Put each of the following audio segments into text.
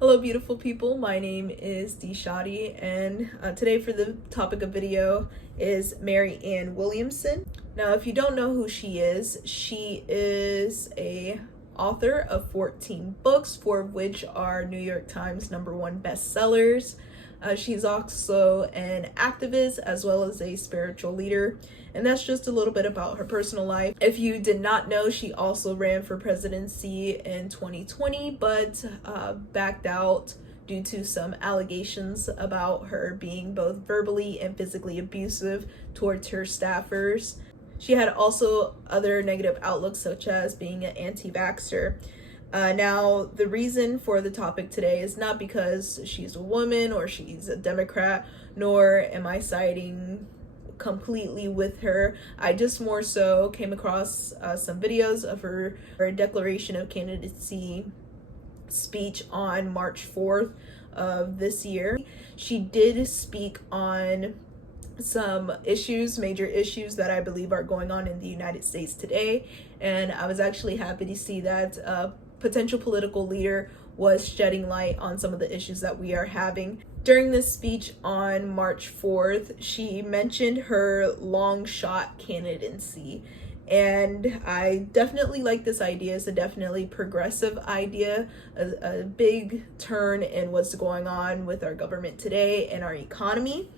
Hello beautiful people, my name is Dishadi, and today for the topic of video is Marianne Williamson. Now if you don't know who she is a author of 14 books, 4 of which are New York Times #1 bestsellers. She's also an activist as well as a spiritual leader, and that's just a little bit about her personal life. If you did not know, she also ran for presidency in 2020 but backed out due to some allegations about her being both verbally and physically abusive towards her staffers. She had also other negative outlooks, such as being an anti-vaxxer. Now, the reason for the topic today is not because she's a woman or she's a Democrat, nor am I siding completely with her. I just more so came across some videos of her declaration of candidacy speech on March 4th of this year. She did speak on some major issues that I believe are going on in the United States today, and I was actually happy to see that a potential political leader was shedding light on some of the issues that we are having. During this speech on March 4th, she mentioned her long shot candidacy, and I definitely like this idea. It's a definitely progressive idea, a big turn in what's going on with our government today and our economy.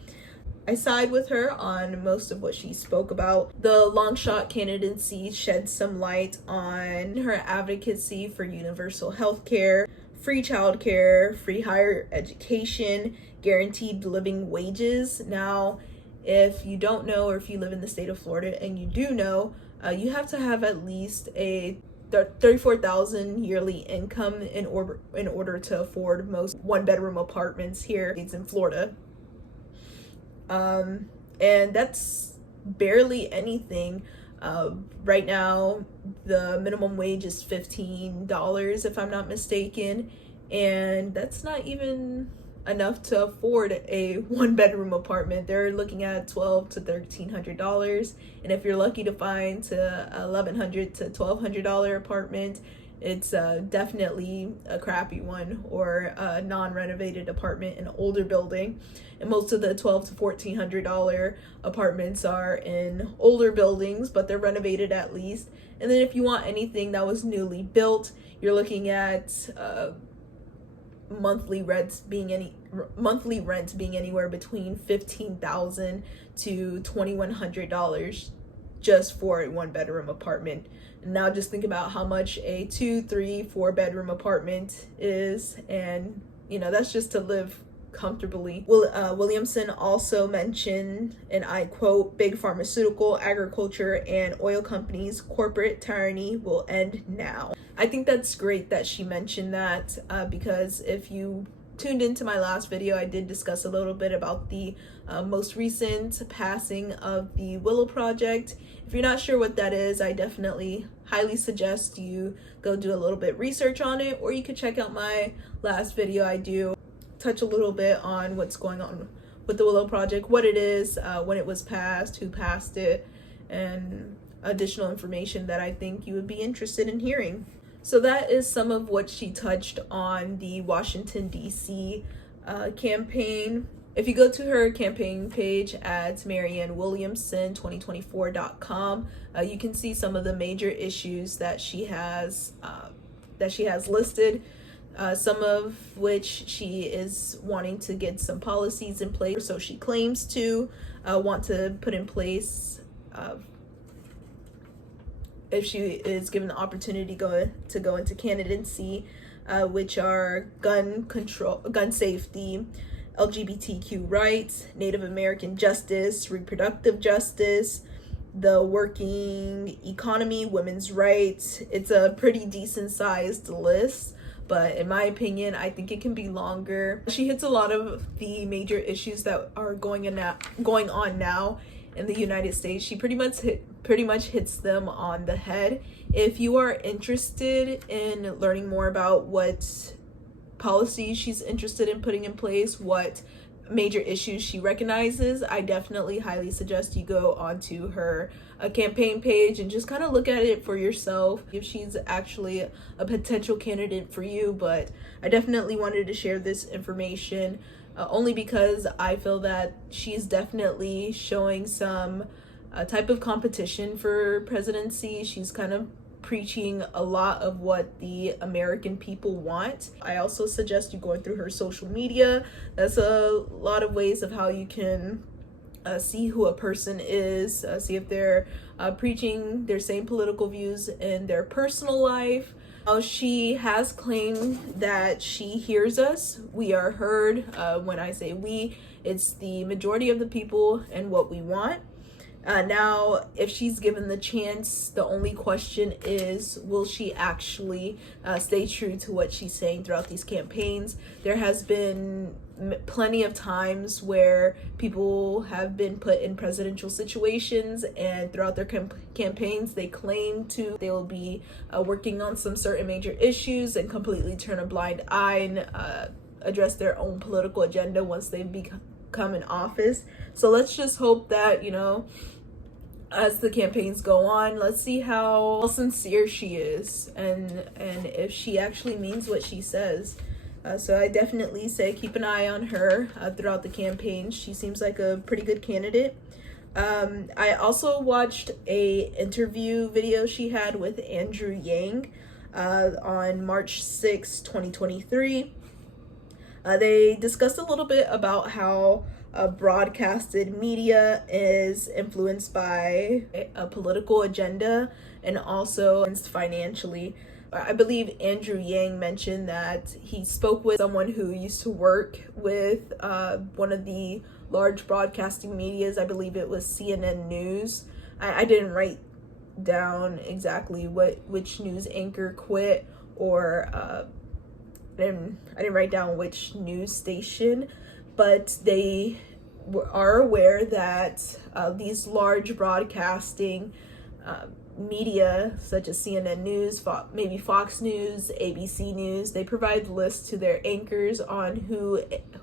I side with her on most of what she spoke about. The long shot candidacy sheds some light on her advocacy for universal health care, free childcare, free higher education, guaranteed living wages. Now, if you don't know, or if you live in the state of Florida and you do know, you have to have at least a $34,000 yearly income in order to afford most one-bedroom apartments here in Florida. And that's barely anything. Right now, the minimum wage is $15, if I'm not mistaken, and that's not even enough to afford a one-bedroom apartment. They're looking at $1,200 to $1,300, and if you're lucky to find a $1,100 to $1,200 apartment, it's definitely a crappy one, or a non-renovated apartment in an older building. And most of the $1,200 to $1,400 apartments are in older buildings, but they're renovated at least. And then if you want anything that was newly built, you're looking at monthly rent being anywhere between $15,000 to $2,100 just for a one-bedroom apartment. Now just think about how much a 2, 3, 4 bedroom apartment is, and that's just to live comfortably. Williamson also mentioned, and I quote, "Big pharmaceutical, agriculture, and oil companies' corporate tyranny will end now." I think that's great that she mentioned that, because if you tuned into my last video, I did discuss a little bit about the most recent passing of the Willow Project. If you're not sure what that is, I definitely highly suggest you go do a little bit research on it, or you could check out my last video. I do touch a little bit on what's going on with the Willow Project, what it is, when it was passed, who passed it, and additional information that I think you would be interested in hearing. So that is some of what she touched on the Washington, D.C. Campaign. If you go to her campaign page at MarianneWilliamson2024.com, you can see some of the major issues that she has listed, some of which she is wanting to get some policies in place, so she claims to want to put in place if she is given the opportunity to go into candidacy, which are gun control, gun safety, LGBTQ rights, Native American justice, reproductive justice, the working economy, women's rights. It's a pretty decent sized list, but in my opinion, I think it can be longer. She hits a lot of the major issues that are going on now in the United States. She pretty much hits them on the head. If you are interested in learning more about what policies she's interested in putting in place, what major issues she recognizes, I definitely highly suggest you go onto her campaign page and just kind of look at it for yourself if she's actually a potential candidate for you. But I definitely wanted to share this information only because I feel that she's definitely showing some type of competition for presidency. She's kind of preaching a lot of what the American people want. I also suggest you going through her social media. That's a lot of ways of how you can see who a person is, see if they're preaching their same political views in their personal life. She has claimed that she hears us. We are heard. When I say we, it's the majority of the people and what we want. Now, if she's given the chance, the only question is, will she actually stay true to what she's saying throughout these campaigns? There has been plenty of times where people have been put in presidential situations, and throughout their campaigns, they claim they will be working on some certain major issues and completely turn a blind eye and address their own political agenda once they've become in office. So let's just hope that, as the campaigns go on, let's see how sincere she is and if she actually means what she says. So I definitely say keep an eye on her throughout the campaign. She seems like a pretty good candidate. I also watched a interview video she had with Andrew Yang on March 6, 2023. They discussed a little bit about how broadcasted media is influenced by a political agenda and also financially. I believe Andrew Yang mentioned that he spoke with someone who used to work with one of the large broadcasting medias. I believe it was CNN News. I didn't write down exactly which news anchor quit, or I didn't write down which news station, but they are aware that these large broadcasting media such as CNN News, maybe Fox News, ABC News, they provide lists to their anchors on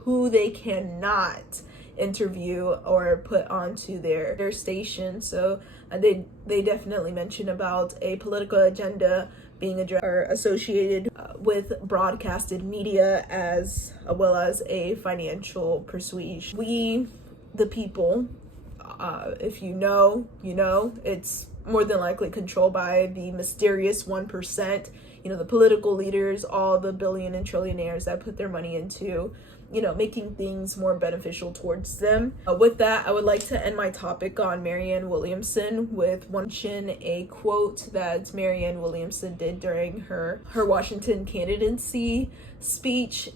who they cannot interview or put onto their station. So they definitely mention about a political agenda being addressed or associated with broadcasted media, as well as a financial persuasion. We, the people, if you know, it's more than likely controlled by the mysterious 1%, the political leaders, all the billion and trillionaires that put their money into, making things more beneficial towards them. With that, I would like to end my topic on Marianne Williamson with a quote that Marianne Williamson did during her Washington candidacy speech.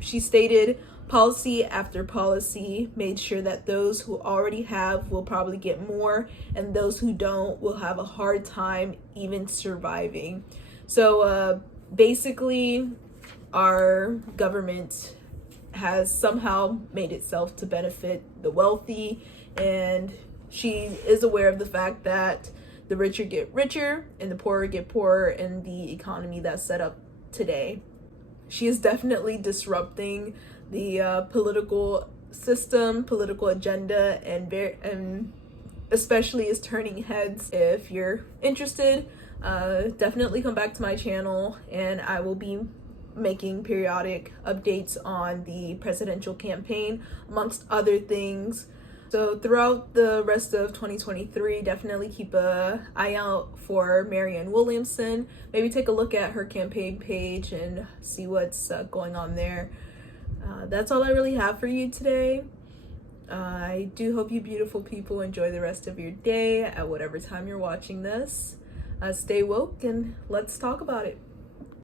She stated, "Policy after policy made sure that those who already have will probably get more, and those who don't will have a hard time even surviving." So basically, our government has somehow made itself to benefit the wealthy, and she is aware of the fact that the richer get richer and the poorer get poorer in the economy that's set up today. She is definitely disrupting the political system, political agenda, and especially is turning heads. If you're interested, definitely come back to my channel, and I will be making periodic updates on the presidential campaign, amongst other things. So throughout the rest of 2023, definitely keep an eye out for Marianne Williamson. Maybe take a look at her campaign page and see what's going on there. That's all I really have for you today. I do hope you beautiful people enjoy the rest of your day at whatever time you're watching this. Stay woke and let's talk about it.